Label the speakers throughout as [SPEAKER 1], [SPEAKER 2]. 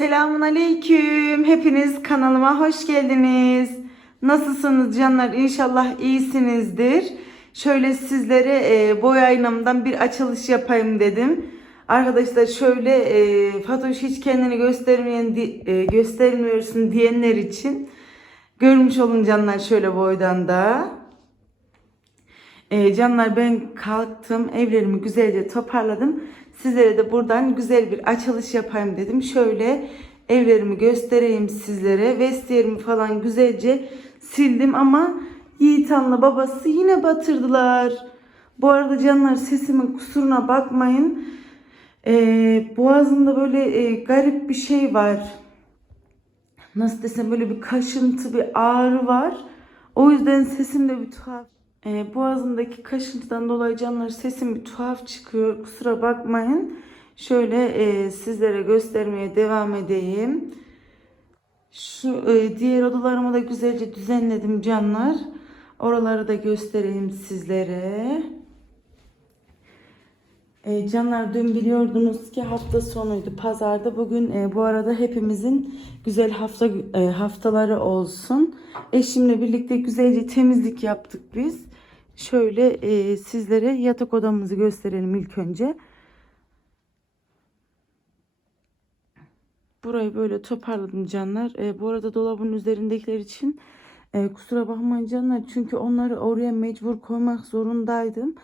[SPEAKER 1] Selamun Aleyküm. Hepiniz kanalıma hoş geldiniz. Nasılsınız canlar? İnşallah iyisinizdir. Şöyle sizlere e, boy aynamdan bir açılış yapayım dedim. Arkadaşlar şöyle e, Fatoş hiç kendini göstermeyen e, göstermiyorsun diyenler için görmüş olun canlar şöyle boydan da. E, canlar ben kalktım evlerimi güzelce toparladım. Sizlere de buradan güzel bir açılış yapayım dedim. Şöyle evlerimi göstereyim sizlere. Vestiyerimi falan güzelce sildim ama Yiğitan'la babası yine batırdılar. Bu arada canlar sesimin kusuruna bakmayın. E, boğazımda böyle e, garip bir şey var. Nasıl desem böyle bir kaşıntı bir ağrı var. O yüzden sesim de bir tuhaf. Ee, boğazımdaki kaşıntıdan dolayı canlar sesim bir tuhaf çıkıyor. Kusura bakmayın. Şöyle e, sizlere göstermeye devam edeyim. Şu e, diğer odalarımı da güzelce düzenledim canlar. Oraları da göstereyim sizlere. E, canlar dün biliyordunuz ki hafta sonuydu pazarda. Bugün e, bu arada hepimizin güzel hafta e, haftaları olsun. Eşimle birlikte güzelce temizlik yaptık biz. Şöyle e, sizlere yatak odamızı gösterelim ilk önce. Burayı böyle toparladım canlar. E, bu arada dolabın üzerindekiler için e, kusura bakmayın canlar. Çünkü onları oraya mecbur koymak zorundaydım.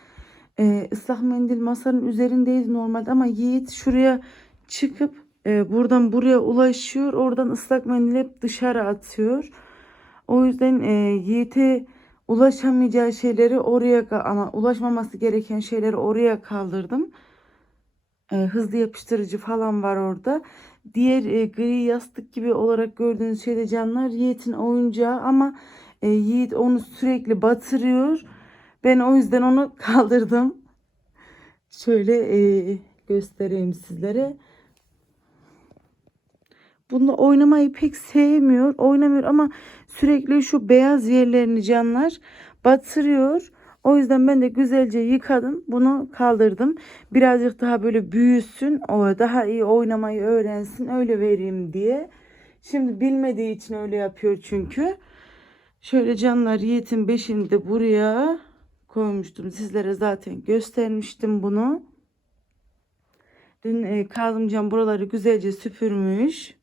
[SPEAKER 1] E, ıslak mendil masanın üzerindeydi normalde ama Yiğit şuraya çıkıp e, buradan buraya ulaşıyor. Oradan ıslak mendil hep dışarı atıyor. O yüzden e, Yiğit'e ulaşamayacağı şeyleri oraya ama ulaşmaması gereken şeyleri oraya kaldırdım. E, hızlı yapıştırıcı falan var orada. Diğer e, gri yastık gibi olarak gördüğünüz şeyde canlar Yiğit'in oyuncağı ama e, Yiğit onu sürekli batırıyor. Ben o yüzden onu kaldırdım. Şöyle e, göstereyim sizlere. Bunda oynamayı pek sevmiyor. Oynamıyor ama sürekli şu beyaz yerlerini canlar batırıyor. O yüzden ben de güzelce yıkadım. Bunu kaldırdım. Birazcık daha böyle büyüsün. O daha iyi oynamayı öğrensin. Öyle vereyim diye. Şimdi bilmediği için öyle yapıyor çünkü. Şöyle canlar Yiğit'in beşini de buraya koymuştum. Sizlere zaten göstermiştim bunu. Dün e, Kazımcan buraları güzelce süpürmüş.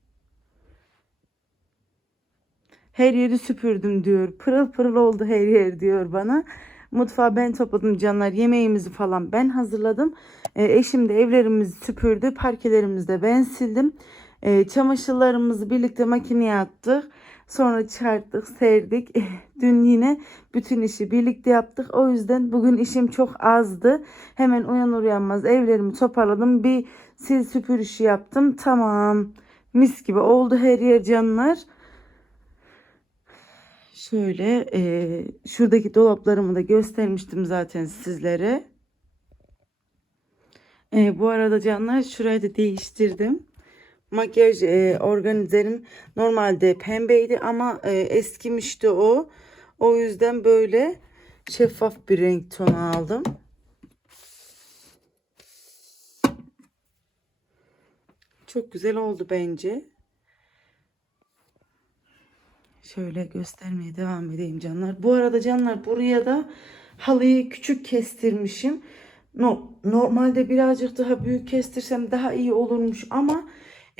[SPEAKER 1] Her yeri süpürdüm diyor. Pırıl pırıl oldu her yer diyor bana. Mutfağı ben topladım canlar. Yemeğimizi falan ben hazırladım. E, eşim de evlerimizi süpürdü. Parkelerimizi de ben sildim. E, çamaşırlarımızı birlikte makineye attık. Sonra çıkarttık, serdik. Dün yine bütün işi birlikte yaptık. O yüzden bugün işim çok azdı. Hemen uyanır uyanmaz evlerimi toparladım. Bir sil süpür işi yaptım. Tamam. Mis gibi oldu her yer canlar. Şöyle e, şuradaki dolaplarımı da göstermiştim zaten sizlere. E, bu arada canlar şurayı da değiştirdim. Makyaj e, organizerim normalde pembeydi ama e, eskimişti o. O yüzden böyle şeffaf bir renk tonu aldım. Çok güzel oldu bence. Şöyle göstermeye devam edeyim canlar. Bu arada canlar buraya da halıyı küçük kestirmişim. No, normalde birazcık daha büyük kestirsem daha iyi olurmuş ama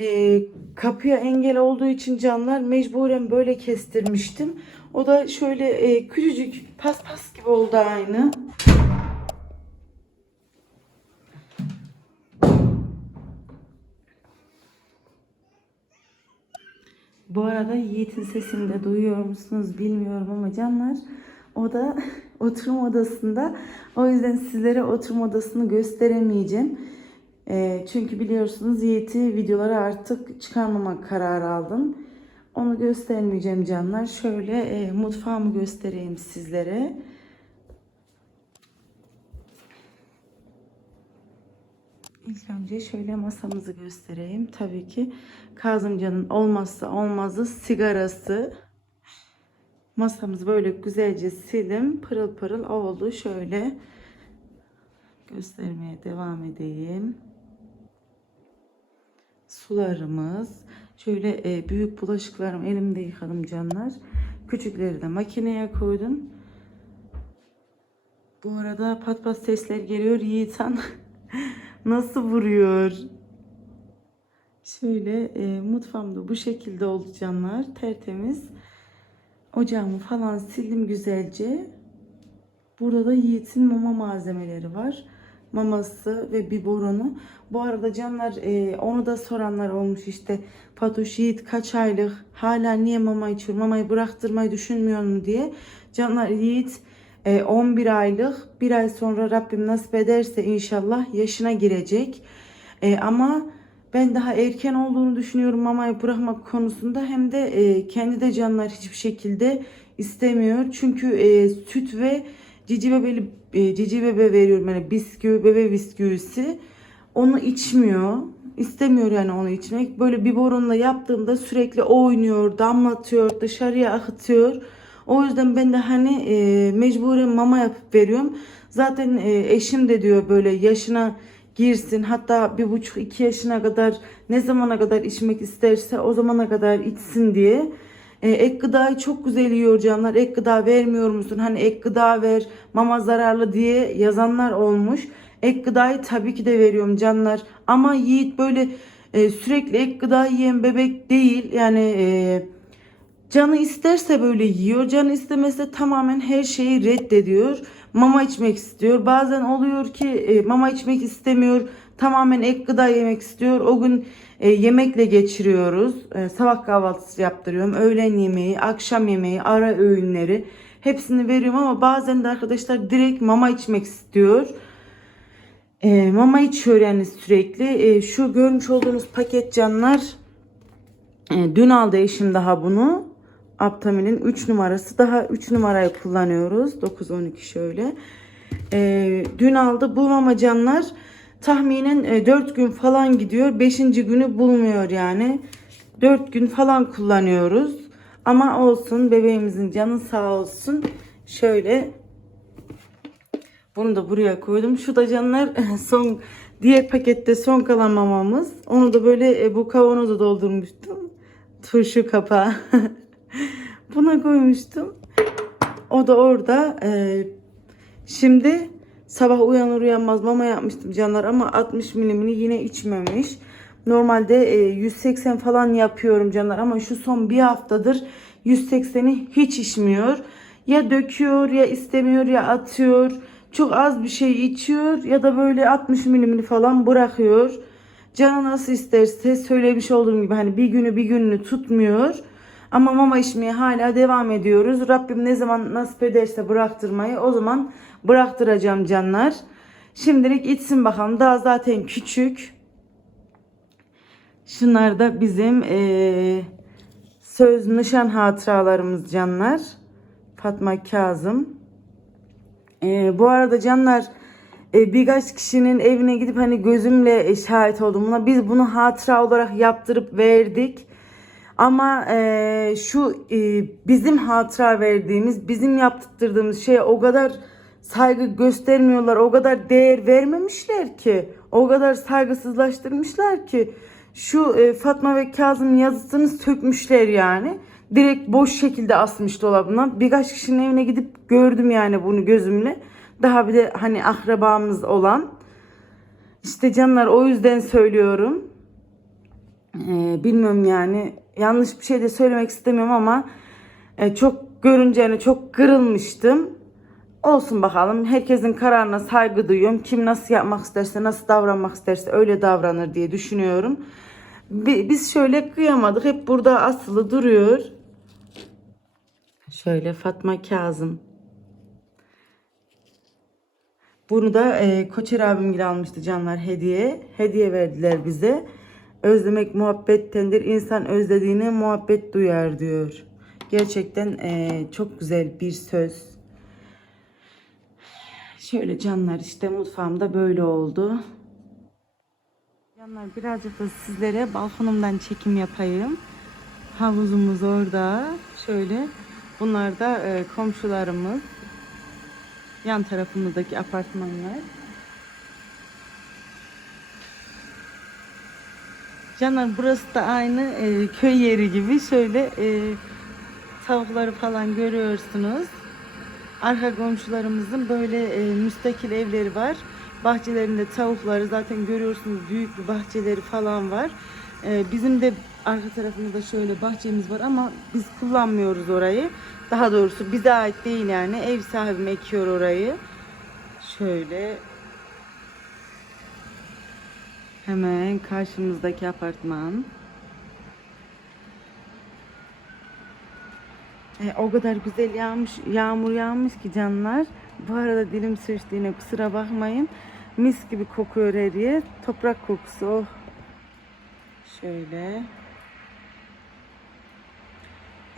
[SPEAKER 1] e, kapıya engel olduğu için canlar mecburen böyle kestirmiştim. O da şöyle e, küçücük paspas gibi oldu aynı. Bu arada Yiğit'in sesini de duyuyor musunuz bilmiyorum ama canlar o da oturma odasında. O yüzden sizlere oturma odasını gösteremeyeceğim. Ee, çünkü biliyorsunuz Yiğit'i videolara artık çıkarmamak kararı aldım. Onu göstermeyeceğim canlar. Şöyle e, mutfağımı göstereyim sizlere. İlk önce şöyle masamızı göstereyim. Tabii ki Kazımcan'ın olmazsa olmazı sigarası. Masamızı böyle güzelce sildim. Pırıl pırıl oldu. Şöyle göstermeye devam edeyim. Sularımız. Şöyle e, büyük bulaşıklarımı elimde yıkadım canlar. Küçükleri de makineye koydum. Bu arada pat pat sesler geliyor. Yiğitan nasıl vuruyor? Şöyle e, mutfağımda bu şekilde oldu canlar. Tertemiz. Ocağımı falan sildim güzelce. Burada da Yiğit'in mama malzemeleri var. Maması ve biberonu. Bu arada canlar e, onu da soranlar olmuş işte. Fatoş Yiğit kaç aylık? Hala niye mama içiyor? Mamayı bıraktırmayı düşünmüyor mu diye. Canlar Yiğit e, 11 aylık. Bir ay sonra Rabbim nasip ederse inşallah yaşına girecek. E, ama ben daha erken olduğunu düşünüyorum mamayı bırakmak konusunda. Hem de e, kendi de canlar hiçbir şekilde istemiyor. Çünkü e, süt ve cici bebeli e, cici bebe veriyorum yani bisküvi bebe bisküvisi. Onu içmiyor. İstemiyor yani onu içmek. Böyle biberonla yaptığımda sürekli oynuyor, damlatıyor, dışarıya akıtıyor. O yüzden ben de hani e, mecburen mama yapıp veriyorum. Zaten e, eşim de diyor böyle yaşına girsin. Hatta bir buçuk iki yaşına kadar ne zamana kadar içmek isterse o zamana kadar içsin diye. E, ek gıdayı çok güzel yiyor canlar. Ek gıda vermiyor musun? Hani ek gıda ver, mama zararlı diye yazanlar olmuş. Ek gıdayı tabii ki de veriyorum canlar. Ama Yiğit böyle e, sürekli ek gıda yiyen bebek değil. Yani e, canı isterse böyle yiyor. Canı istemezse tamamen her şeyi reddediyor. Mama içmek istiyor. Bazen oluyor ki e, mama içmek istemiyor. Tamamen ek gıda yemek istiyor. O gün e, yemekle geçiriyoruz. E, sabah kahvaltısı yaptırıyorum. Öğlen yemeği, akşam yemeği, ara öğünleri hepsini veriyorum ama bazen de arkadaşlar direkt mama içmek istiyor. E, mama içiyor yani sürekli. E, şu görmüş olduğunuz paket canlar e, dün aldı eşim daha bunu. Aptamil'in 3 numarası. Daha 3 numarayı kullanıyoruz. 9-12 şöyle. E, dün aldı. Bu mama canlar tahminen e, 4 gün falan gidiyor. 5. günü bulmuyor yani. 4 gün falan kullanıyoruz. Ama olsun bebeğimizin canı sağ olsun. Şöyle bunu da buraya koydum. Şu da canlar son diğer pakette son kalan mamamız. Onu da böyle e, bu kavanoza doldurmuştum. Turşu kapağı. Buna koymuştum. O da orada. E, şimdi sabah uyanır uyanmaz mama yapmıştım canlar ama 60 milimini yine içmemiş. Normalde e, 180 falan yapıyorum canlar ama şu son bir haftadır 180'i hiç içmiyor. Ya döküyor ya istemiyor ya atıyor. Çok az bir şey içiyor ya da böyle 60 milimini falan bırakıyor. Canı nasıl isterse söylemiş olduğum gibi hani bir günü bir gününü tutmuyor. Ama mama içmeye hala devam ediyoruz. Rabbim ne zaman nasip ederse bıraktırmayı o zaman bıraktıracağım canlar. Şimdilik içsin bakalım. Daha zaten küçük. Şunlar da bizim eee, söz nişan hatıralarımız canlar. Fatma Kazım. Ee, bu arada canlar e, birkaç kişinin evine gidip hani gözümle e, şahit oldum buna. Biz bunu hatıra olarak yaptırıp verdik. Ama e, şu e, bizim hatıra verdiğimiz, bizim yaptırdığımız şeye o kadar saygı göstermiyorlar, o kadar değer vermemişler ki, o kadar saygısızlaştırmışlar ki şu e, Fatma ve Kazım yazısını sökmüşler yani. Direkt boş şekilde asmış dolabına. Birkaç kişinin evine gidip gördüm yani bunu gözümle. Daha bir de hani akrabamız olan. İşte canlar o yüzden söylüyorum. Ee, bilmiyorum yani yanlış bir şey de söylemek istemiyorum ama e, çok görünce yani çok kırılmıştım. Olsun bakalım. Herkesin kararına saygı duyuyorum. Kim nasıl yapmak isterse, nasıl davranmak isterse öyle davranır diye düşünüyorum. Bi- Biz şöyle kıyamadık. Hep burada asılı duruyor. Şöyle Fatma Kazım. Bunu da e, Koçer abim almıştı canlar hediye. Hediye verdiler bize. Özlemek muhabbettendir. İnsan özlediğine muhabbet duyar diyor. Gerçekten e, çok güzel bir söz. Şöyle canlar işte mutfağımda böyle oldu. Canlar birazcık da sizlere balkonumdan çekim yapayım. Havuzumuz orada. Şöyle. Bunlar da e, komşularımız. Yan tarafımızdaki apartmanlar. Canlar burası da aynı e, köy yeri gibi şöyle e, tavukları falan görüyorsunuz. Arka komşularımızın böyle e, müstakil evleri var. Bahçelerinde tavukları zaten görüyorsunuz büyük bir bahçeleri falan var. E, bizim de arka tarafımızda şöyle bahçemiz var ama biz kullanmıyoruz orayı. Daha doğrusu bize ait değil yani ev sahibim ekiyor orayı. Şöyle hemen karşımızdaki apartman. E, o kadar güzel yağmış, yağmur yağmış ki canlar. Bu arada dilim sürçtü yine kusura bakmayın. Mis gibi kokuyor her yer. Toprak kokusu oh. Şöyle.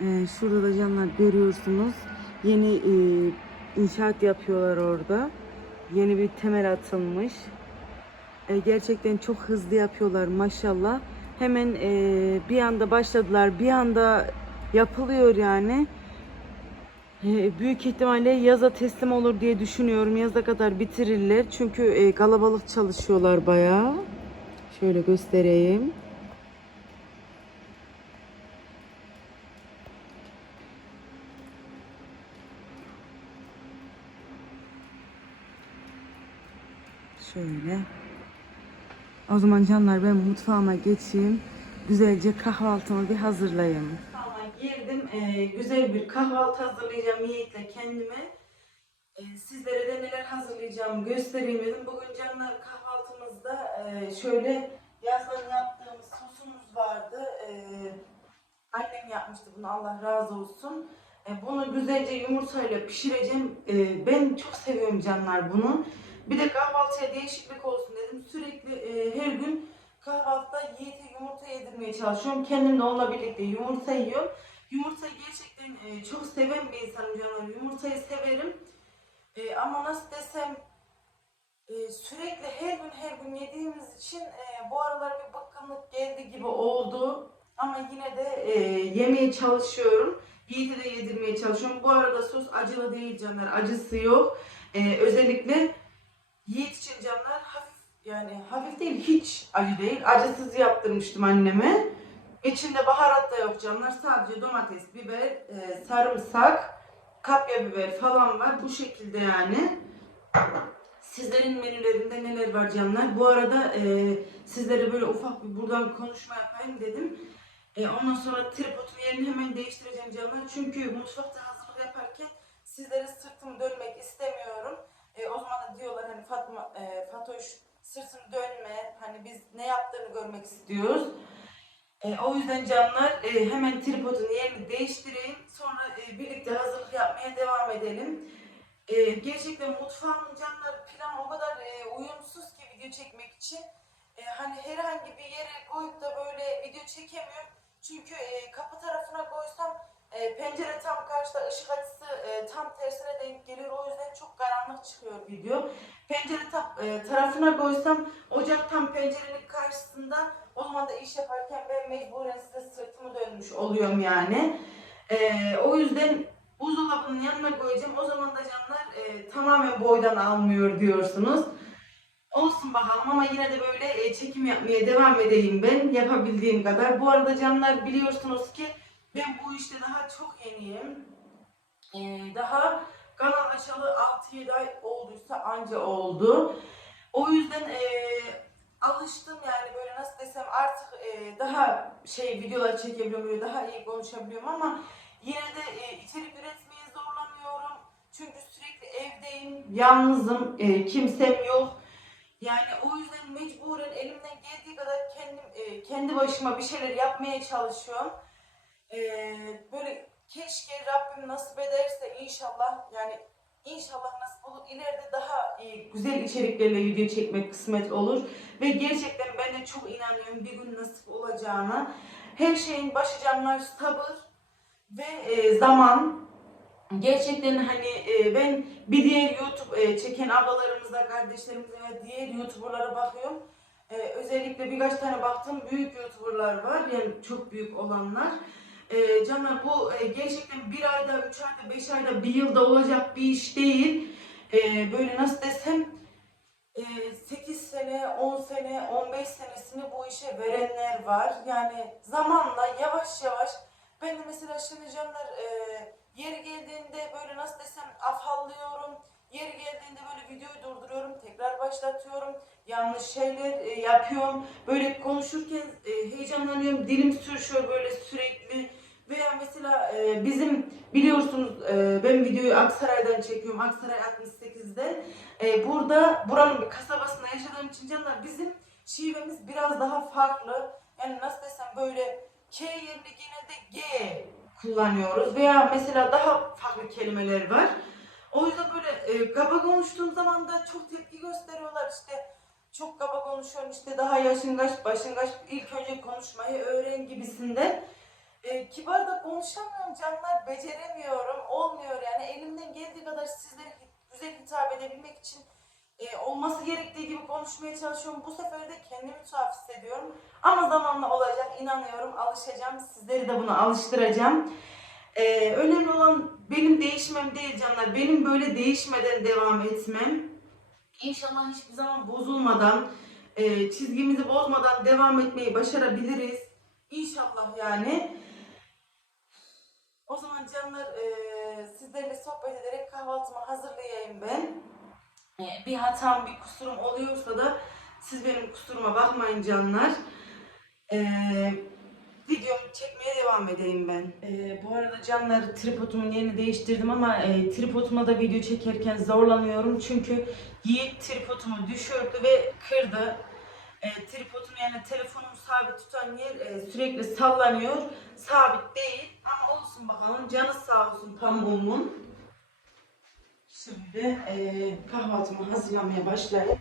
[SPEAKER 1] E, şurada da canlar görüyorsunuz. Yeni e, inşaat yapıyorlar orada. Yeni bir temel atılmış. E, gerçekten çok hızlı yapıyorlar maşallah. Hemen e, bir anda başladılar. Bir anda yapılıyor yani. E, büyük ihtimalle yaza teslim olur diye düşünüyorum. Yaza kadar bitirirler. Çünkü e, kalabalık çalışıyorlar bayağı. Şöyle göstereyim. Şöyle. O zaman canlar ben mutfağıma geçeyim. Güzelce kahvaltımı bir hazırlayayım. Mutfağıma girdim. Ee, güzel bir kahvaltı hazırlayacağım Yiğit'le kendime. Ee, sizlere de neler hazırlayacağımı göstereyim dedim. Bugün canlar kahvaltımızda e, şöyle yazdan yaptığımız sosumuz vardı. Ee, annem yapmıştı bunu Allah razı olsun. E, bunu güzelce yumurtayla pişireceğim. E, ben çok seviyorum canlar bunu. Bir de kahvaltıya değişiklik olsun dedim. Sürekli e, her gün kahvaltıda Yiğit'e yumurta yedirmeye çalışıyorum. Kendim de onunla birlikte yumurta yiyorum. Yumurtayı gerçekten e, çok seven bir insanım canlar. Yumurtayı severim. E, ama nasıl desem e, sürekli her gün her gün yediğimiz için e, bu aralar bir bıkkınlık geldi gibi oldu. Ama yine de e, yemeye çalışıyorum. Yiğit'e de yedirmeye çalışıyorum. Bu arada sos acılı değil canlar. Acısı yok. E, özellikle Yiğit için canlar hafif yani hafif değil hiç acı değil. Acısız yaptırmıştım anneme. İçinde baharat da yok canlar. Sadece domates, biber, e, sarımsak, kapya biber falan var. Bu şekilde yani. Sizlerin menülerinde neler var canlar? Bu arada e, sizlere böyle ufak bir buradan konuşma yapayım dedim. E, ondan sonra tripodun yerini hemen değiştireceğim canlar. Çünkü mutfakta hazırlık yaparken sizlere sırtımı dönmek istemiyorum. E, o zaman da diyorlar hani Fatma, e, Fatoş sırtını dönme. Hani biz ne yaptığını görmek istiyoruz. E, o yüzden canlar e, hemen tripodun yerini değiştireyim. Sonra e, birlikte hazırlık yapmaya devam edelim. E, gerçekten mutfağımın canlar plan o kadar e, uyumsuz ki video çekmek için. E, hani herhangi bir yere koyup da böyle video çekemiyorum. Çünkü e, kapı tarafına koysam e, pencere tam karşıda ışık açısı e, tam tersine denk geliyor. O yüzden çok karanlık çıkıyor video. Pencere ta- e, tarafına koysam ocak tam pencerenin karşısında o zaman da iş yaparken ben mecburen size sırtımı dönmüş oluyorum yani. E, o yüzden buzdolabının yanına koyacağım. O zaman da canlar e, tamamen boydan almıyor diyorsunuz. Olsun bakalım ama yine de böyle e, çekim yapmaya devam edeyim ben yapabildiğim kadar. Bu arada canlar biliyorsunuz ki ben bu işte daha çok yeniyim. Ee, daha kanal açalı 6-7 ay olduysa anca oldu. O yüzden e, alıştım yani böyle nasıl desem artık e, daha şey videolar çekebiliyorum daha iyi konuşabiliyorum ama yine de e, içerik üretmeye zorlanıyorum. Çünkü sürekli evdeyim, yalnızım, e, kimsem yok. Yani o yüzden mecburen elimden geldiği kadar kendim e, kendi başıma bir şeyler yapmaya çalışıyorum. E, böyle keşke Rabbim nasip ederse inşallah yani inşallah nasip olur. İleride daha iyi, güzel içeriklerle video çekmek kısmet olur. Ve gerçekten ben de çok inanıyorum bir gün nasip olacağına. Her şeyin başı canlar sabır ve e, zaman. Gerçekten hani e, ben bir diğer YouTube e, çeken ablalarımıza, kardeşlerimize ve diğer YouTuber'lara bakıyorum. E, özellikle birkaç tane baktım büyük YouTuber'lar var yani çok büyük olanlar. E, canlar bu e, gerçekten bir ayda, üç ayda, beş ayda, bir yılda olacak bir iş değil. E, böyle nasıl desem 8 sene, 10 sene, 15 senesini bu işe verenler var. Yani zamanla yavaş yavaş ben de mesela şimdi canlar e, yeri geldiğinde böyle nasıl desem afallıyorum. Yeri geldiğinde böyle videoyu durduruyorum, tekrar başlatıyorum. Yanlış şeyler e, yapıyorum. Böyle konuşurken e, heyecanlanıyorum. Dilim sürüşüyor böyle bizim biliyorsunuz e, ben videoyu Aksaray'dan çekiyorum. Aksaray 68'de. E, burada buranın bir kasabasında yaşadığım için canlar bizim şivemiz biraz daha farklı. Yani nasıl desem böyle K yerine genelde G kullanıyoruz. Veya mesela daha farklı kelimeler var. O yüzden böyle e, kaba konuştuğum zaman da çok tepki gösteriyorlar işte. Çok kaba konuşuyorum işte daha yaşın kaç, başın kaç, ilk önce konuşmayı öğren gibisinden. E, kibar da konuşamıyorum canlar, beceremiyorum, olmuyor yani elimden geldiği kadar sizlere güzel hitap edebilmek için e, olması gerektiği gibi konuşmaya çalışıyorum. Bu sefer de kendimi tuhaf hissediyorum. Ama zamanla olacak, inanıyorum, alışacağım. Sizleri de buna alıştıracağım. E, önemli olan benim değişmem değil canlar, benim böyle değişmeden devam etmem. İnşallah hiçbir zaman bozulmadan, e, çizgimizi bozmadan devam etmeyi başarabiliriz. İnşallah yani. O zaman canlar e, sizlerle sohbet ederek kahvaltımı hazırlayayım ben. E, bir hatam, bir kusurum oluyorsa da siz benim kusuruma bakmayın canlar. E, videomu çekmeye devam edeyim ben. E, bu arada canlar tripodumun yerini değiştirdim ama e, tripoduma da video çekerken zorlanıyorum. Çünkü Yiğit tripodumu düşürdü ve kırdı. E, tripodum yani telefonumu sabit tutan yer e, sürekli sallanıyor. Sabit değil ama olsun bakalım. Canı sağ olsun pamuğumun. Şimdi e, kahvaltımı hazırlamaya başlayayım.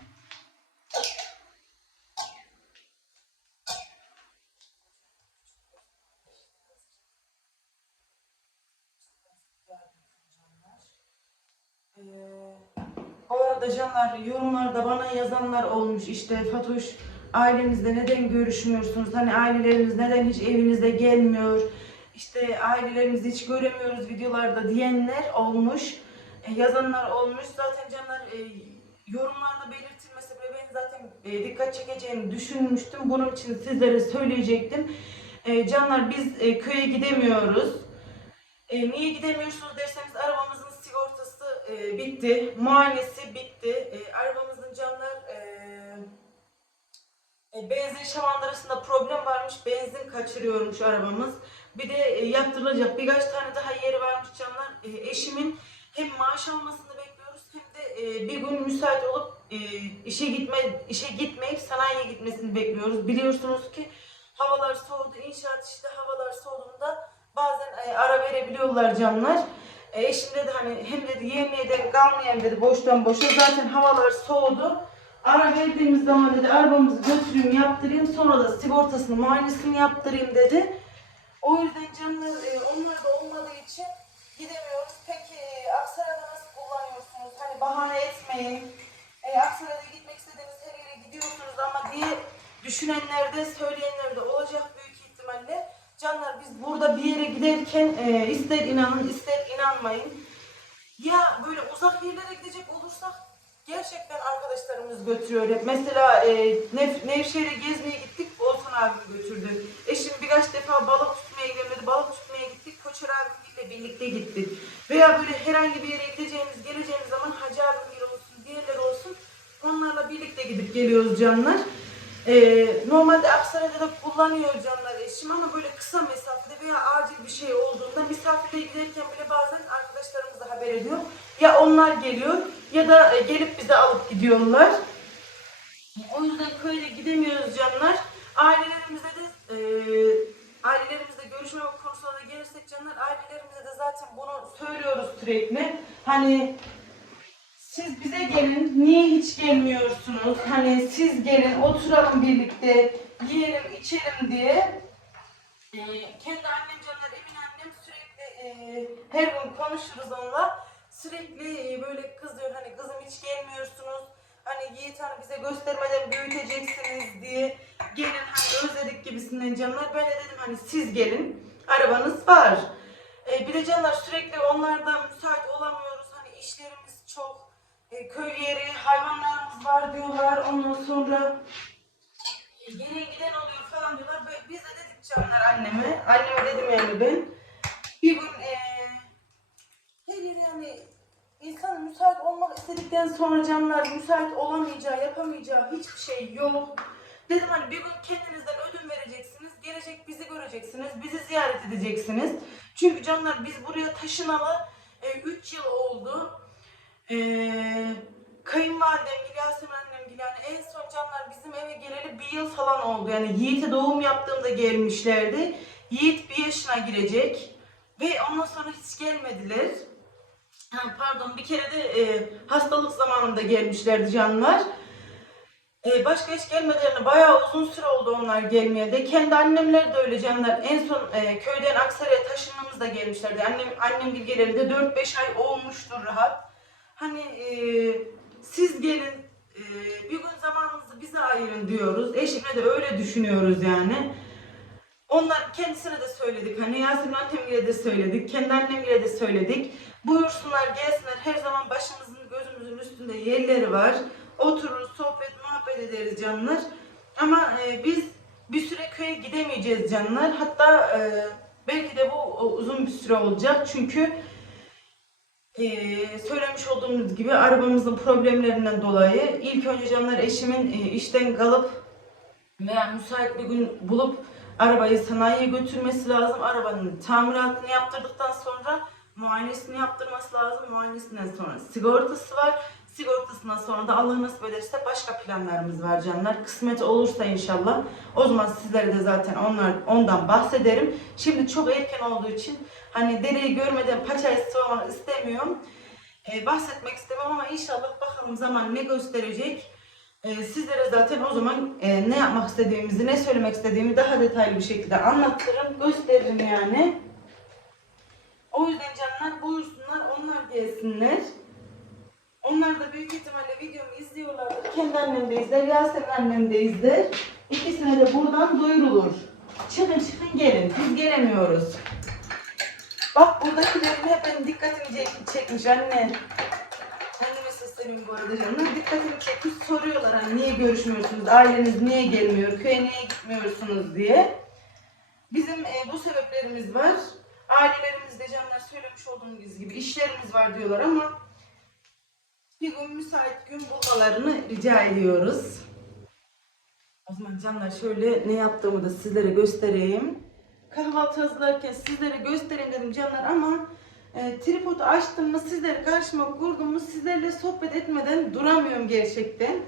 [SPEAKER 1] Bu arada canlar yorumlarda bana yazanlar olmuş işte Fatoş ailenizde neden görüşmüyorsunuz? Hani aileleriniz neden hiç evinizde gelmiyor? İşte ailelerimizi hiç göremiyoruz videolarda diyenler olmuş. E, yazanlar olmuş. Zaten canlar e, yorumlarda belirtilmesi bile ben zaten e, dikkat çekeceğini düşünmüştüm. Bunun için sizlere söyleyecektim. Canlar biz köye gidemiyoruz. Niye gidemiyorsunuz derseniz arabamızın sigortası bitti, muayenesi bitti. Arabamızın camlar e, benzin şamandırasında problem varmış, benzin kaçırıyormuş arabamız. Bir de e, yaptırılacak birkaç tane daha yeri varmış canlar. E, eşimin hem maaş almasını bekliyoruz hem de e, bir gün müsait olup işe gitme işe gitmeyip sanayiye gitmesini bekliyoruz. Biliyorsunuz ki havalar soğudu, inşaat işte havalar soğuduğunda bazen ara verebiliyorlar canlar. Eşim dedi hani hem dedi yemeyeden kalmayayım dedi boştan boşa. Zaten havalar soğudu. Ara verdiğimiz zaman dedi arabamızı götüreyim yaptırayım sonra da sigortasını muayenesini yaptırayım dedi. O yüzden canlar e, onlar da olmadığı için gidemiyoruz. Peki e, Aksaray'da nasıl kullanıyorsunuz? Hani bahane etmeyin. E, Aksaray'da gitmek istediğiniz her yere gidiyorsunuz ama diye düşünenler de söyleyenler de olacak büyük ihtimalle. Canlar biz burada bir yere giderken e, ister inanın ister inanmayın. Ya böyle uzak yerlere gidecek olursak gerçekten arkadaşlarımız götürüyor hep. Mesela e, Nev- Nevşehir'e gezmeye gittik, Olsan abim götürdü. Eşim birkaç defa balık tutmaya gidelim dedi, balık tutmaya gittik, Koçer abimle birlikte gittik. Veya böyle herhangi bir yere gideceğimiz, geleceğimiz zaman Hacı abim olsun, diğerleri olsun onlarla birlikte gidip geliyoruz canlar. Ee, normalde Aksaray'da da kullanıyor canlar eşim ama böyle kısa mesafede veya acil bir şey olduğunda misafirliğe giderken bile bazen arkadaşlarımız da haber ediyor. Ya onlar geliyor ya da e, gelip bizi alıp gidiyorlar. O yüzden köye gidemiyoruz canlar. Ailelerimize de e, ailelerimizle görüşme konusuna da gelirsek canlar ailelerimize de zaten bunu söylüyoruz sürekli. Hani siz bize gelin, niye hiç gelmiyorsunuz? Hani siz gelin, oturalım birlikte, yiyelim, içelim diye. Ee, kendi annem canlar, Emin annem sürekli e, her gün konuşuruz onunla. Sürekli böyle kızıyor, hani kızım hiç gelmiyorsunuz. Hani Yiğit hani bize göstermeden büyüteceksiniz diye. Gelin hani özledik gibisinden canlar. Ben de dedim hani siz gelin, arabanız var. Ee, bir de canlar sürekli onlardan müsait olamıyoruz. Hani işlerimiz çok. e, köy yeri, hayvanlarımız var diyorlar. Ondan sonra e, gelen giden oluyor falan diyorlar. Böyle Biz de dedik canlar anneme. Anneme dedim yani ben. Bir gün e, her yer yani insan müsait olmak istedikten sonra canlar müsait olamayacağı, yapamayacağı hiçbir şey yok. Dedim hani bir gün kendinizden ödün vereceksiniz. Gelecek bizi göreceksiniz. Bizi ziyaret edeceksiniz. Çünkü canlar biz buraya taşınalı 3 yıl oldu. E, kayınvalidem, Yasemin annem yani en son canlar bizim eve geleli bir yıl falan oldu. Yani Yiğit'e doğum yaptığımda gelmişlerdi. Yiğit bir yaşına girecek. Ve ondan sonra hiç gelmediler. Pardon bir kere de e, hastalık zamanında gelmişlerdi canlar. E, başka hiç gelmelerine bayağı uzun süre oldu onlar gelmeye de. Kendi annemler de öyle canlar. En son e, köyden Aksaray'a taşınmamızda gelmişlerdi. Annem annem bilgileri de 4-5 ay olmuştur rahat. Hani e, siz gelin e, bir gün zamanınızı bize ayırın diyoruz. Eşimle de öyle düşünüyoruz yani. Onlar kendisine de söyledik. Hani Yasemin annemle de söyledik. Kendi annemle de söyledik. Buyursunlar gelsinler. Her zaman başımızın gözümüzün üstünde yerleri var. Otururuz, sohbet, muhabbet ederiz canlar. Ama e, biz bir süre köye gidemeyeceğiz canlar. Hatta e, belki de bu uzun bir süre olacak. Çünkü e, söylemiş olduğumuz gibi arabamızın problemlerinden dolayı ilk önce canlar eşimin e, işten kalıp veya müsait bir gün bulup arabayı sanayiye götürmesi lazım. Arabanın tamiratını yaptırdıktan sonra muayenesini yaptırması lazım. Muayenesinden sonra sigortası var. Sigortasından sonra da Allah nasip ederse başka planlarımız var canlar. Kısmet olursa inşallah. O zaman sizlere de zaten onlar ondan bahsederim. Şimdi çok erken olduğu için hani dereyi görmeden paçayı sıvamak istemiyorum. Ee, bahsetmek istemem ama inşallah bakalım zaman ne gösterecek. Ee, sizlere zaten o zaman e, ne yapmak istediğimizi, ne söylemek istediğimi daha detaylı bir şekilde anlatırım, gösteririm yani. O yüzden canlar buyursunlar, onlar gelsinler. Onlar da büyük ihtimalle videomu izliyorlardır. Kendi annem de izler, Yasemin annem de izler. İkisine de buradan duyurulur. Çıkın çıkın gelin, biz gelemiyoruz. Bak buradakilerin hep benim dikkatimi çek- çekmiş anne. Anneme sesleniyorum bu arada canım. Dikkatimi çekmiş soruyorlar hani niye görüşmüyorsunuz, aileniz niye gelmiyor, köye niye gitmiyorsunuz diye. Bizim e, bu sebeplerimiz var. Ailelerimizde canlar söylemiş olduğumuz gibi işlerimiz var diyorlar ama bir gün müsait gün bulmalarını rica ediyoruz. O zaman canlar şöyle ne yaptığımı da sizlere göstereyim. Kahvaltı hazırlarken sizlere göstereyim dedim canlar ama e, tripodu açtım mı sizleri karşıma kurdum mu sizlerle sohbet etmeden duramıyorum gerçekten.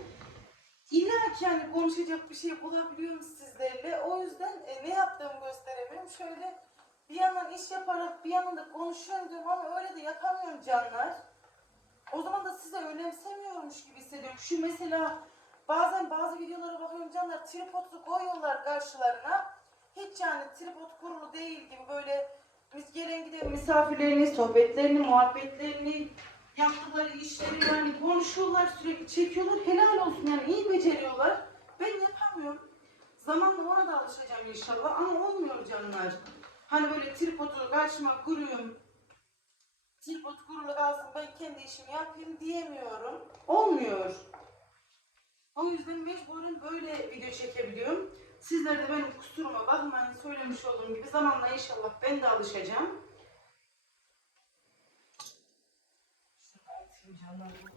[SPEAKER 1] İlla ki yani konuşacak bir şey bulabiliyorum sizlerle. O yüzden e, ne yaptığımı gösteremiyorum. Şöyle bir yandan iş yaparak bir yandan da konuşuyorum diyorum ama öyle de yapamıyorum canlar. O zaman da size önemsemiyormuş gibi hissediyorum. Şu mesela bazen bazı videolara bakıyorum canlar tripodu koyuyorlar karşılarına. Hiç yani tripod kurulu değil gibi böyle biz gelen giden misafirlerini, sohbetlerini, muhabbetlerini, yaptıkları işleri yani konuşuyorlar sürekli çekiyorlar. Helal olsun yani iyi beceriyorlar. Ben yapamıyorum. Zamanla ona da alışacağım inşallah ama olmuyor canlar. Hani böyle tripodu karşıma kuruyorum. Tripod kurulu kalsın ben kendi işimi yapayım diyemiyorum. Olmuyor. O yüzden mecburen böyle video çekebiliyorum. Sizler de benim kusuruma bakmayın. Söylemiş olduğum gibi zamanla inşallah ben de alışacağım. Şunu atayım canlarım.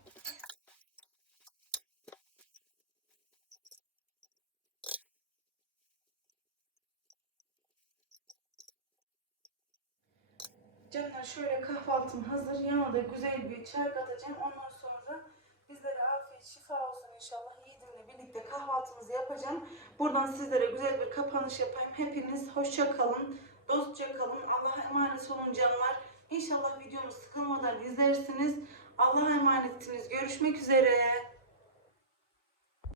[SPEAKER 1] Canlar şöyle kahvaltım hazır. Yanına da güzel bir çay katacağım. Ondan sonra bizlere afiyet şifa olsun inşallah. Yiğidimle birlikte kahvaltımızı yapacağım. Buradan sizlere güzel bir kapanış yapayım. Hepiniz hoşça kalın. Dostça kalın. Allah'a emanet olun canlar. İnşallah videomu sıkılmadan izlersiniz. Allah'a emanetsiniz. Görüşmek üzere.